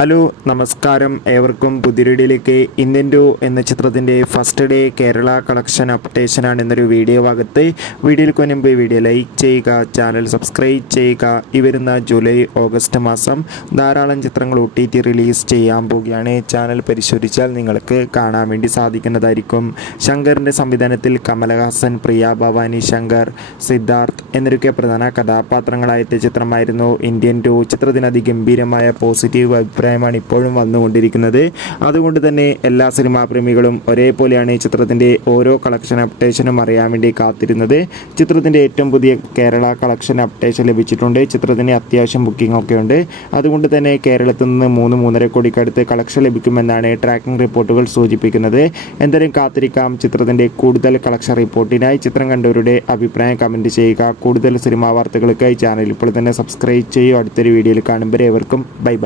Hello നമസ്കാരം, ഏവർക്കും പുതിയൊരിടിയിലേക്ക്. Indian two എന്ന ചിത്രത്തിൻ്റെ ഫസ്റ്റ് ഡേ കേരള കളക്ഷൻ അപ്ഡേഷനാണ് എന്നൊരു വീഡിയോ ഭാഗത്ത്. വീഡിയോയിൽ മുൻപ് വീഡിയോ ലൈക്ക് ചെയ്യുക, ചാനൽ സബ്സ്ക്രൈബ് ചെയ്യുക. ഈ വരുന്ന ജൂലൈ ഓഗസ്റ്റ് മാസം ധാരാളം ചിത്രങ്ങൾ OTT റിലീസ് ചെയ്യാൻ പോവുകയാണ്. ചാനൽ പരിശോധിച്ചാൽ നിങ്ങൾക്ക് കാണാൻ വേണ്ടി സാധിക്കുന്നതായിരിക്കും. ശങ്കറിൻ്റെ സംവിധാനത്തിൽ കമലഹാസൻ, പ്രിയ ഭവാനി ശങ്കർ, സിദ്ധാർത്ഥ് എന്നൊക്കെ പ്രധാന കഥാപാത്രങ്ങളായെത്തിയ ചിത്രമായിരുന്നു ഇന്ത്യൻ ടു. ചിത്രത്തിന് അതിഗംഭീരമായ പോസിറ്റീവ് അഭിപ്രായമാണ് ഇപ്പോഴും വന്നുകൊണ്ടിരിക്കുന്നത്. അതുകൊണ്ട് തന്നെ എല്ലാ സിനിമാ പ്രേമികളും ഒരേപോലെയാണ് ഈ ചിത്രത്തിൻ്റെ ഓരോ കളക്ഷൻ അപ്ഡേഷനും അറിയാൻ വേണ്ടി കാത്തിരുന്നത്. ചിത്രത്തിൻ്റെ ഏറ്റവും പുതിയ കേരള കളക്ഷൻ അപ്ഡേഷൻ ലഭിച്ചിട്ടുണ്ട്. ചിത്രത്തിന് അത്യാവശ്യം ബുക്കിംഗ് ഒക്കെ ഉണ്ട്. അതുകൊണ്ട് തന്നെ കേരളത്തിൽ നിന്ന് 3-3.5 കോടിക്കടുത്ത് കളക്ഷൻ ലഭിക്കുമെന്നാണ് ട്രാക്കിംഗ് റിപ്പോർട്ടുകൾ സൂചിപ്പിക്കുന്നത്. എന്തായാലും കാത്തിരിക്കാം ചിത്രത്തിൻ്റെ കൂടുതൽ കളക്ഷൻ റിപ്പോർട്ടിനായി. ചിത്രം കണ്ടവരുടെ അഭിപ്രായം കമൻറ്റ് ചെയ്യുക. കൂടുതൽ സിനിമാ വാർത്തകൾക്കായി ചാനൽ ഇപ്പോൾ തന്നെ സബ്സ്ക്രൈബ് ചെയ്യൂ. അടുത്തൊരു വീഡിയോയിൽ കാണുമ്പോൾ ഏവർക്കും ബൈ.